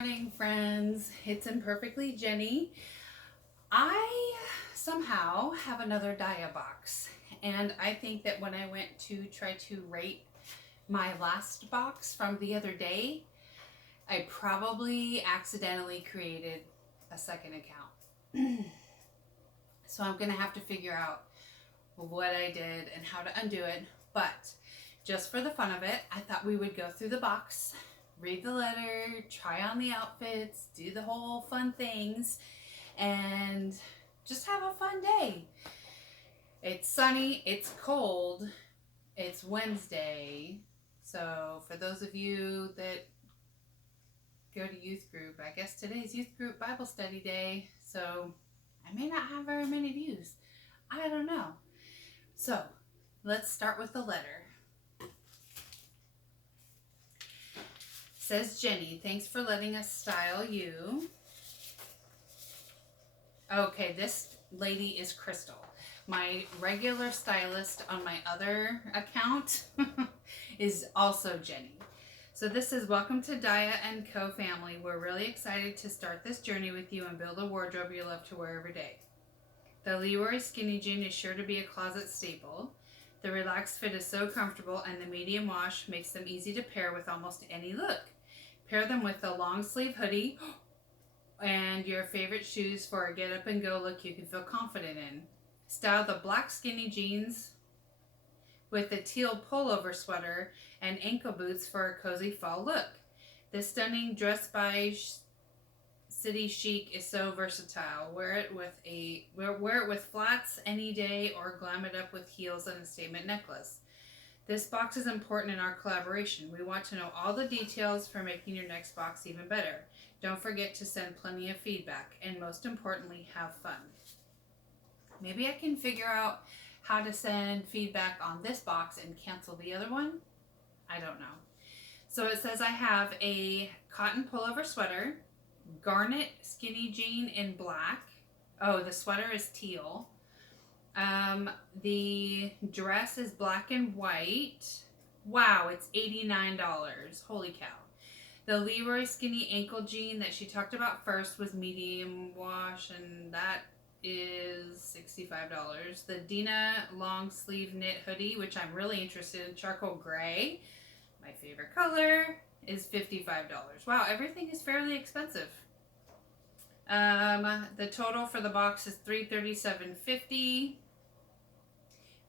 Morning, friends. It's Imperfectly Jenny. I somehow have another Dia box, and I think that when I went to try to rate my last box from the other day, I probably accidentally created a second account. So I'm going to have to figure out what I did and how to undo it. But just for the fun of it, I thought we would go through the box, read the letter, try on the outfits, do the whole fun things, and just have a fun day. It's sunny, it's cold, it's Wednesday. So, for those of you that go to youth group, I guess today's youth group Bible study day. So, I may not have very many views. I don't know. So, let's start with the letter. Says Jenny, thanks for letting us style you. Okay, this lady is Crystal. My regular stylist on my other account is also Jenny. So this is welcome to Dia and Co family. We're really excited to start this journey with you and build a wardrobe you love to wear every day. The Leroy Skinny Jean is sure to be a closet staple. The relaxed fit is so comfortable, and the medium wash makes them easy to pair with almost any look. Pair them with a long sleeve hoodie and your favorite shoes for a get up and go look you can feel confident in. Style the black skinny jeans with a teal pullover sweater and ankle boots for a cozy fall look. This stunning dress by City Chic is so versatile. Wear it with flats any day, or glam it up with heels and a statement necklace. This box is important in our collaboration. We want to know all the details for making your next box even better. Don't forget to send plenty of feedback, and most importantly, have fun. Maybe I can figure out how to send feedback on this box and cancel the other one. I don't know. So it says I have a cotton pullover sweater, garnet skinny jean in black. Oh, the sweater is teal. The dress is black and white. Wow, it's $89. Holy cow. The Leroy skinny ankle jean that she talked about first was medium wash, and that is $65. The Dina long sleeve knit hoodie, which I'm really interested in, charcoal gray, my favorite color, is $55. Wow, everything is fairly expensive. The total for the box is $337.50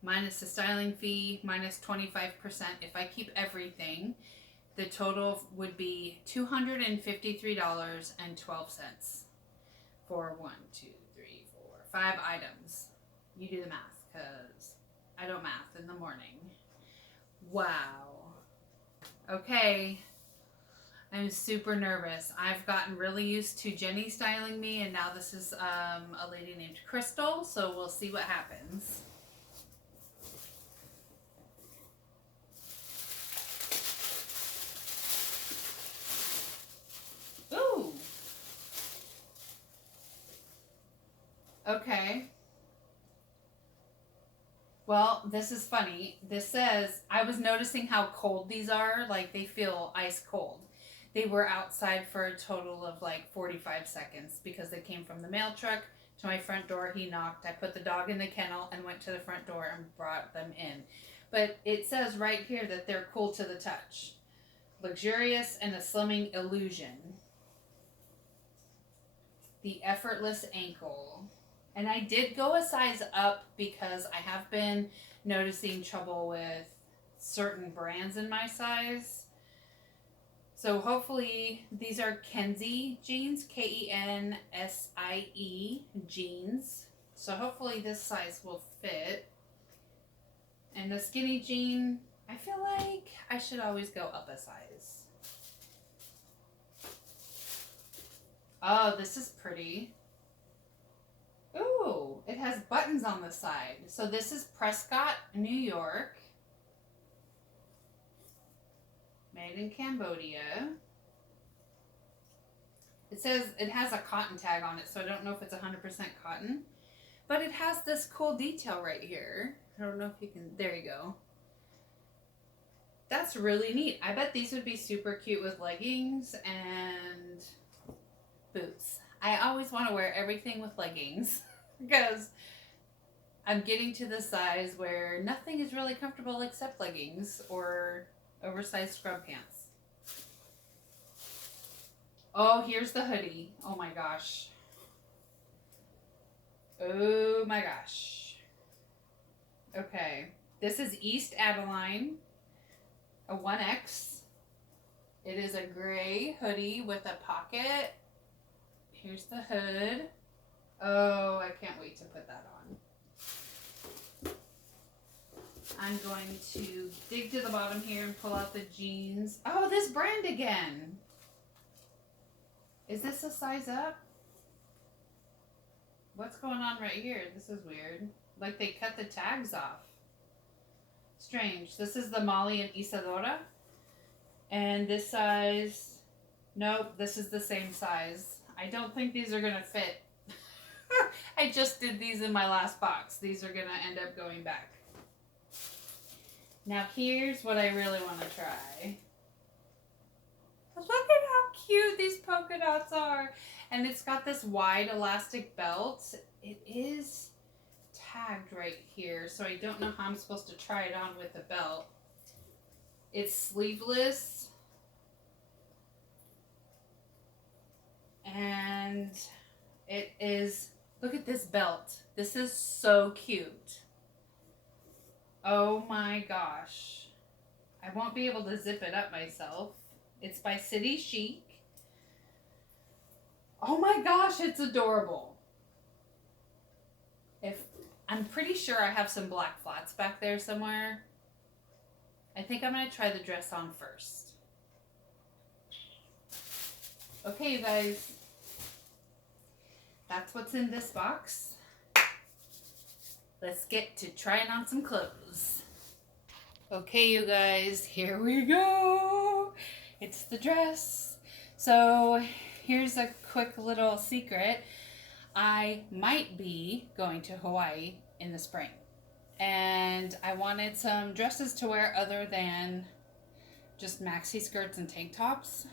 minus the styling fee, minus 25%. If I keep everything, the total would be $253.12 for 5 items. You do the math, because I don't math in the morning. Wow. Okay. I'm super nervous. I've gotten really used to Jenny styling me, and now this is a lady named Crystal, so we'll see what happens. Ooh. Okay. Well, this is funny. This says, I was noticing how cold these are. Like, they feel ice cold. They were outside for a total of like 45 seconds because they came from the mail truck to my front door. He knocked. I put the dog in the kennel and went to the front door and brought them in. But it says right here that they're cool to the touch. Luxurious and a slimming illusion. The effortless ankle. And I did go a size up because I have been noticing trouble with certain brands in my size. So hopefully these are Kensie jeans, Kensie jeans. So hopefully this size will fit. And the skinny jean, I feel like I should always go up a size. Oh, this is pretty. Ooh, it has buttons on the side. So this is Prescott, New York. Made in Cambodia. It says it has a cotton tag on it, so I don't know if it's 100% cotton. But it has this cool detail right here. I don't know if you can, there you go. That's really neat. I bet these would be super cute with leggings and boots. I always want to wear everything with leggings because I'm getting to the size where nothing is really comfortable except leggings or oversized scrub pants. Oh, here's the hoodie. Oh my gosh. Oh my gosh. Okay. This is East Adeline, a 1X. It is a gray hoodie with a pocket. Here's the hood. Oh, I can't wait to put that on. I'm going to dig to the bottom here and pull out the jeans. Oh, this brand again. Is this a size up? What's going on right here? This is weird. Like they cut the tags off. Strange. This is the Molly and Isadora. And this size, nope, this is the same size. I don't think these are going to fit. I just did these in my last box. These are going to end up going back. Now here's what I really want to try. Look at how cute these polka dots are. And it's got this wide elastic belt. It is tagged right here, so I don't know how I'm supposed to try it on with a belt. It's sleeveless. And it is, look at this belt. This is so cute. Oh my gosh. I won't be able to zip it up myself. It's by City Chic. Oh my gosh, it's adorable. I'm pretty sure I have some black flats back there somewhere. I think I'm going to try the dress on first. Okay, you guys. That's what's in this box. Let's get to trying on some clothes. Okay, you guys, here we go. It's the dress. So here's a quick little secret. I might be going to Hawaii in the spring. And I wanted some dresses to wear other than just maxi skirts and tank tops.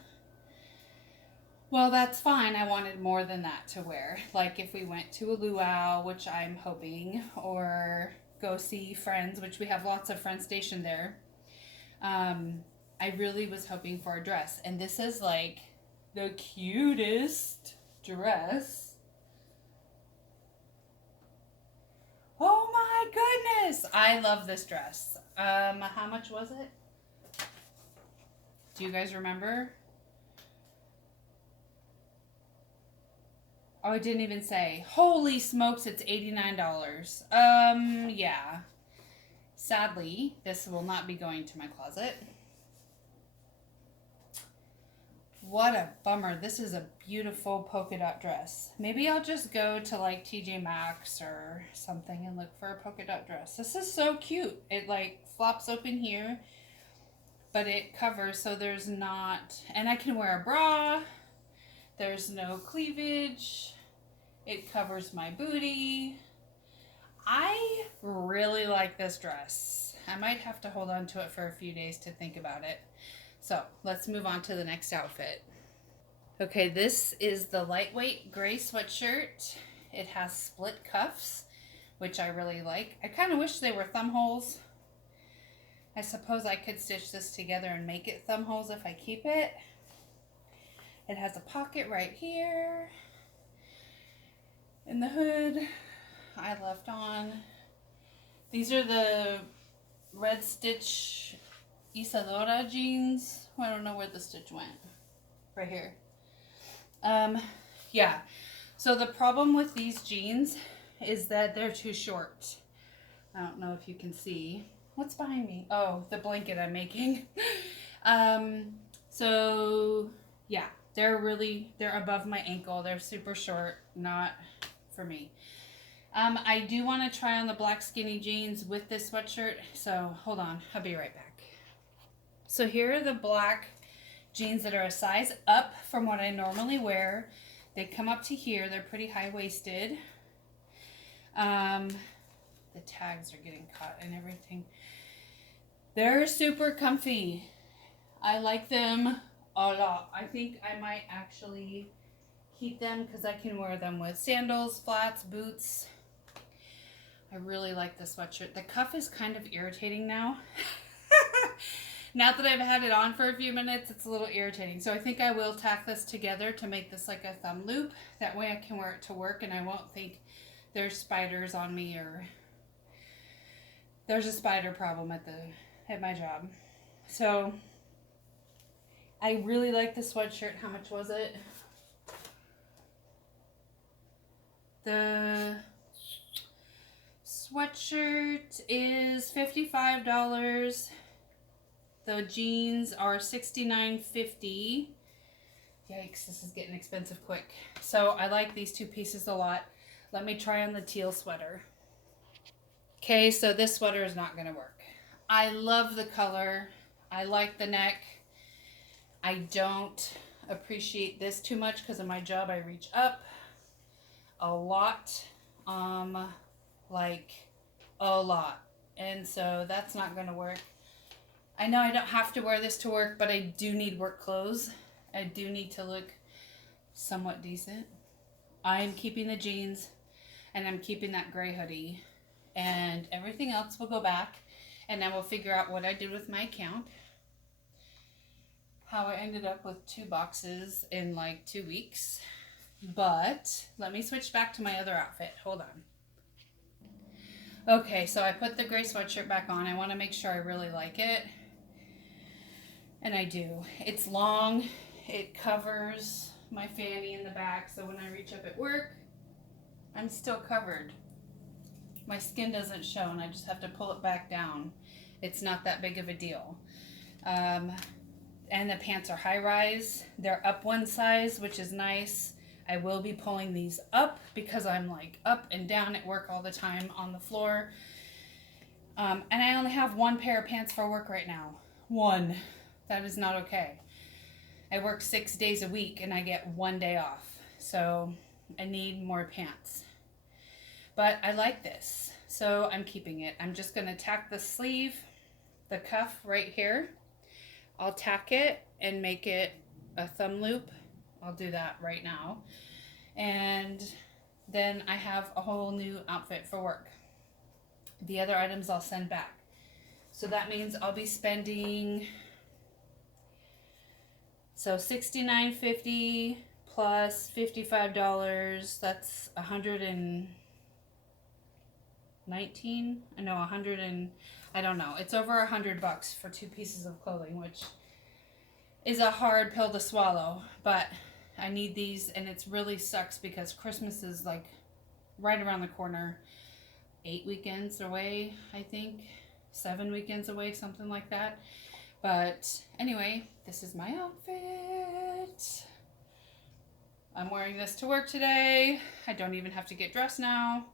Well, that's fine. I wanted more than that to wear. Like if we went to a luau, which I'm hoping, or go see friends, which we have lots of friends stationed there. I really was hoping for a dress. And this is like the cutest dress. Oh my goodness! I love this dress. How much was it? Do you guys remember? Oh, I didn't even say. Holy smokes, it's $89. Yeah. Sadly, this will not be going to my closet. What a bummer. This is a beautiful polka dot dress. Maybe I'll just go to like TJ Maxx or something and look for a polka dot dress. This is so cute. It like flops open here, but it covers so there's not, and I can wear a bra. There's no cleavage. It covers my booty. I really like this dress. I might have to hold on to it for a few days to think about it. So let's move on to the next outfit. Okay, this is the lightweight gray sweatshirt. It has split cuffs, which I really like. I kind of wish they were thumb holes. I suppose I could stitch this together and make it thumb holes if I keep it. It has a pocket right here. And the hood I left on. These are the red stitch Isadora jeans. I don't know where the stitch went. Right here. Yeah. So the problem with these jeans is that they're too short. I don't know if you can see. What's behind me? Oh, the blanket I'm making. So yeah, they're above my ankle. They're super short, not for me. I do want to try on the black skinny jeans with this sweatshirt. So hold on, I'll be right back. So here are the black jeans that are a size up from what I normally wear. They come up to here. They're pretty high-waisted. The tags are getting caught and everything. They're super comfy. I like them a lot. I think I might actually keep them because I can wear them with sandals, flats, boots. I really like the sweatshirt. The cuff is kind of irritating now. Now that I've had it on for a few minutes, it's a little irritating. So I think I will tack this together to make this like a thumb loop. That way I can wear it to work and I won't think there's spiders on me or there's a spider problem at my job. So I really like the sweatshirt. How much was it? The sweatshirt is $55. The jeans are $69.50. Yikes, this is getting expensive quick. So I like these two pieces a lot. Let me try on the teal sweater. Okay, so this sweater is not going to work. I love the color. I like the neck. I don't appreciate this too much because of my job. I reach up a lot. Like a lot. And so that's not going to work. I know I don't have to wear this to work, but I do need work clothes. I do need to look somewhat decent. I'm keeping the jeans and I'm keeping that gray hoodie and everything else will go back and then we'll figure out what I did with my account. How I ended up with 2 boxes in like 2 weeks. But let me switch back to my other outfit. Hold on. Okay, so I put the gray sweatshirt back on. I want to make sure I really like it. And I do. It's long. It covers my fanny in the back. So when I reach up at work, I'm still covered. My skin doesn't show and I just have to pull it back down. It's not that big of a deal. And the pants are high rise. They're up one size, which is nice. I will be pulling these up because I'm like up and down at work all the time on the floor. And I only have 1 pair of pants for work right now. 1. That is not okay. I work 6 days a week and I get 1 day off. So I need more pants. But I like this. So I'm keeping it. I'm just going to tack the sleeve, the cuff right here. I'll tack it and make it a thumb loop. I'll do that right now. And then I have a whole new outfit for work. The other items I'll send back. So that means I'll be spending, so $69.50 plus $55. That's $119. I don't know. It's over $100 for 2 pieces of clothing, which is a hard pill to swallow, but I need these and it really sucks because Christmas is like right around the corner. 8 weekends away, I think. 7 weekends away, something like that. But anyway, this is my outfit. I'm wearing this to work today. I don't even have to get dressed now.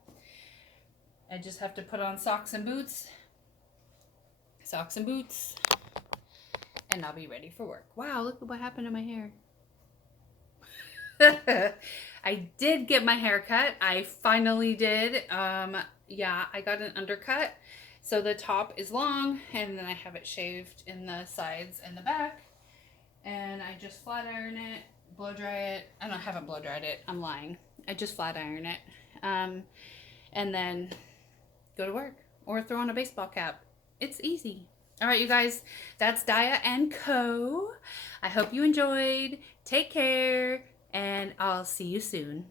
I just have to put on socks and boots. Socks and boots. And I'll be ready for work. Wow, look at what happened to my hair. I did get my hair cut. I finally did. Yeah, I got an undercut. So the top is long and then I have it shaved in the sides and the back. And I just flat iron it, blow dry it. I haven't blow dried it. I'm lying. I just flat iron it. And then go to work or throw on a baseball cap. It's easy. All right, you guys, that's Daya & Co. I hope you enjoyed. Take care, and I'll see you soon.